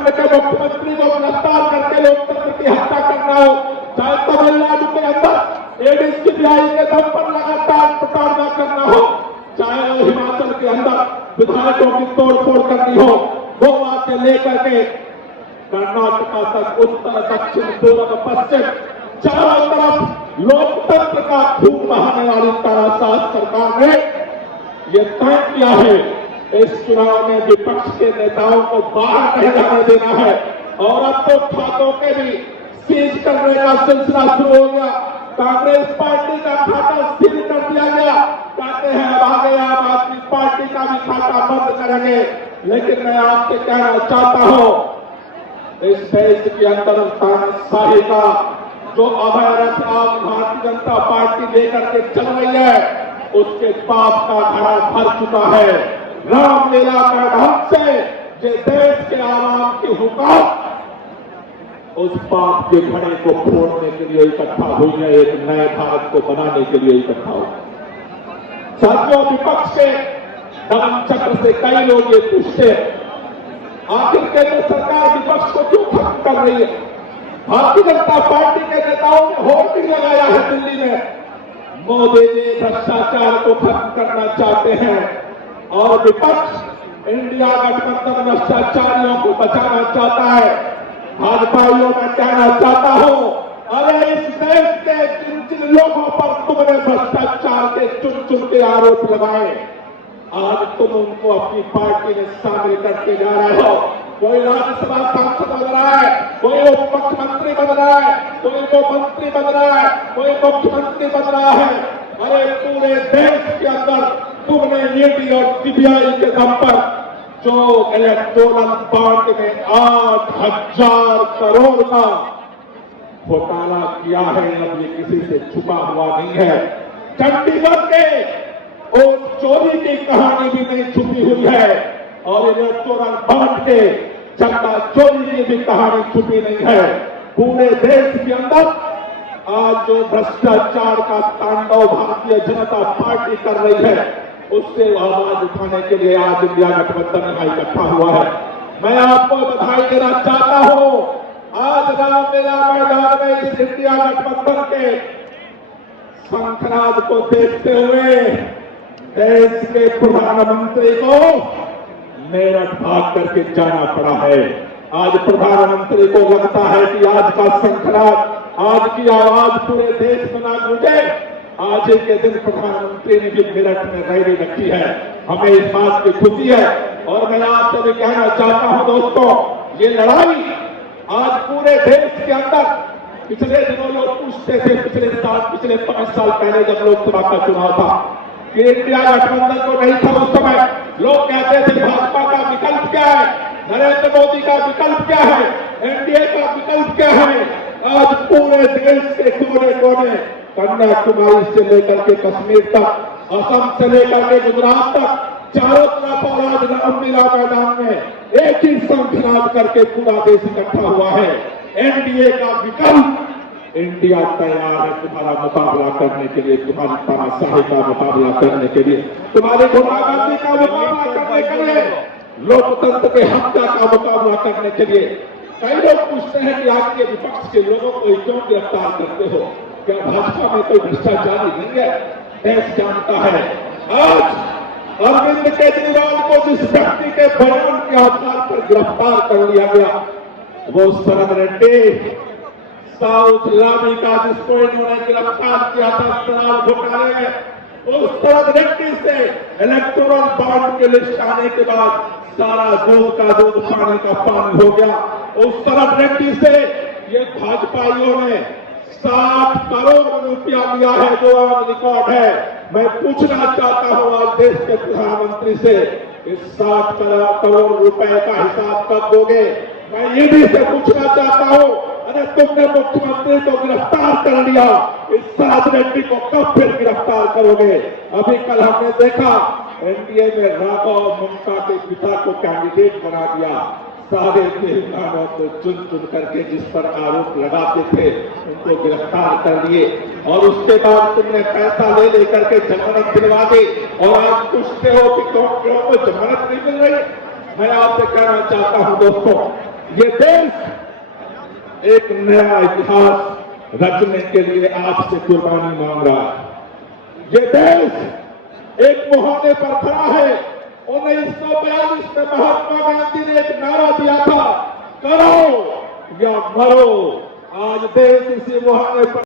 झारखंड के मुख्यमंत्री को गिरफ्तार करके लोकतंत्र की हत्या करना हो, चाहे तमिलनाडु के अंदर एडीएस सीबीआई के दम पर लगातार प्रताड़ना करना हो, चाहे हिमाचल के अंदर विधायकों की तोड़फोड़ करनी हो, गोवा से लेकर के कर्नाटका तक, उत्तर दक्षिण पूर्व पश्चिम चारों तरफ लोकतंत्र का खून बहाने वाली तानाशाह सरकार ने यह तय किया है इस चुनाव में विपक्ष के नेताओं को बाहर नहीं जाने देना है। और अब तो खातों के भी सीज करने का सिलसिला शुरू हो गया। कांग्रेस पार्टी का खाता सील कर दिया गया, कहते हैं अब आगे आम आदमी पार्टी का भी खाता बंद करेंगे। लेकिन मैं आपसे कहना चाहता हूं, इस देश के अंदर तानाशाही का जो अभय रथ आज भारतीय जनता पार्टी लेकर के चल रही है, उसके पाप का घड़ा भर चुका है। रामलीला मैदान से जो देश के आवाम की हुकूमत उस पाप के घड़े को फोड़ने के लिए इकट्ठा हुई है, एक नए भारत को बनाने के लिए इकट्ठा हुई। साथियों, विपक्ष के दमन चक्र से कई लोग ये पूछते आखिर केंद्र सरकार विपक्ष को क्यों खत्म कर रही है। भारतीय जनता पार्टी के नेताओं ने होर्डिंग लगाया है दिल्ली में, मोदी जी भ्रष्टाचार को खत्म करना चाहते हैं और विपक्ष इंडिया गठबंधन भ्रष्टाचारियों को बचाना चाहता है। भाजपाइयों में कहना चाहता हूं, अरे इस देश के जिन जिन लोगों पर तुमने भ्रष्टाचार के चुन चुन के आरोप लगाए, आज तुम उनको अपनी पार्टी में शामिल करके जा रहे हो। कोई राज्यसभा सांसद बन रहा है, कोई उप मुख्यमंत्री बन रहा है, कोई को मंत्री बन रहा है, कोई मुख्यमंत्री बन रहा है। अरे पूरे देश के अंदर तुमने ईडी और सीबीआई के दम पर जो इलेक्टोरल बॉन्ड में 8,000 करोड़ का घोटाला किया है, अब ये किसी से छुपा हुआ नहीं है। चंडीगढ़ के और चोरी की कहानी भी नहीं छुपी हुई है और इलेक्टोरल बॉन्ड के चंदा चोरी की भी कहानी छुपी नहीं है। पूरे देश के अंदर आज जो भ्रष्टाचार का तांडव भारतीय जनता पार्टी कर रही है, उससे आवाज उठाने के लिए आज इंडिया गठबंधन यहाँ इकट्ठा हुआ है। मैं आपको बधाई देना चाहता हूं। आज रामलीला मैदान में इस इंडिया गठबंधन के शंखनाद को देखते हुए देश के प्रधानमंत्री को मेरठ भाग करके जाना पड़ा है। आज प्रधानमंत्री को लगता है कि आज का शंखनाद, आज की आवाज पूरे देश में ना गूंजे। आज ही के दिन प्रधानमंत्री ने भी मेरठ में रैली रखी है, हमें इस बात की खुशी है। और मैं आपसे भी कहना चाहता हूं दोस्तों, ये लड़ाई आज पूरे देश के अंदर, पिछले दिनों लोग पूछते थे, पिछले 5 साल पहले जब लोकसभा का चुनाव था कि इंडिया गठबंधन को नहीं था, उस समय लोग कहते थे भाजपा का विकल्प क्या है, नरेंद्र मोदी का विकल्प क्या है, एनडीए का विकल्प क्या है। आज पूरे देश के कोने कोने, कन्याकुमारी से लेकर के कश्मीर तक, असम से लेकर के गुजरात तक, चारों तरफ आज रामलीला मैदान में एक ही शंखनाद करके पूरा देश इकट्ठा हुआ है। एनडीए का विकल्प, इंडिया तैयार है तुम्हारा मुकाबला करने के लिए, तुम्हारी तानाशाही का मुकाबला करने के लिए, तुम्हारी गुंडागर्दी का मुकाबला करने के लिए, लोकतंत्र के हत्या का मुकाबला करने के लिए। कई लोग पूछते हैं कि आपके विपक्ष के लोगों को क्यों गिरफ्तार करते हो, क्या भाजपा में कोई भ्रष्टाचारी नहीं है? देश जानता है। आज अरविंद केजरीवाल को जिस व्यक्ति के बयान के आधार पर गिरफ्तार कर लिया गया, वो शरद रेड्डी, साउथ लामी का जिसको इन्होंने गिरफ्तार किया था शराब घोटाले में, उस शरद रेड्डी से इलेक्टोरल बॉन्ड की लिस्ट आने के बाद सारा दूध का दूध पानी का पानी हो गया। उस शरद रेड्डी से ये भाजपाइयों ने 60 करोड़ रुपया लिया है, जो आज रिकॉर्ड है। मैं पूछना चाहता हूं आज देश के प्रधानमंत्री से, इस 60 करोड़ रुपए का हिसाब कब दोगे? मैं ईडी से पूछना चाहता हूं, अरे तुमने मुख्यमंत्री को गिरफ्तार कर लिया, इस शरद रेड्डी को कब फिर गिरफ्तार करोगे? अभी कल हमने देखा एनडीए में राघव ममता के पिता को कैंडिडेट बना दिया, सारे तेलंगाना को चुन चुन करके जिस पर आरोप लगाते थे उनको गिरफ्तार कर लिए, और उसके बाद तुमने पैसा ले लेकर के जमानत दिलवा दी, और आज पूछते हो कि क्यों जमानत नहीं मिल रही। मैं आपसे कहना चाहता हूं दोस्तों, ये देश एक नया इतिहास रचने के लिए आपसे कुर्बानी मांग रहा है। ये देश एक मुहाने पर खड़ा है। 1942 में महात्मा गांधी ने एक नारा दिया था, करो या मरो। आज देश इसी मुहाने पर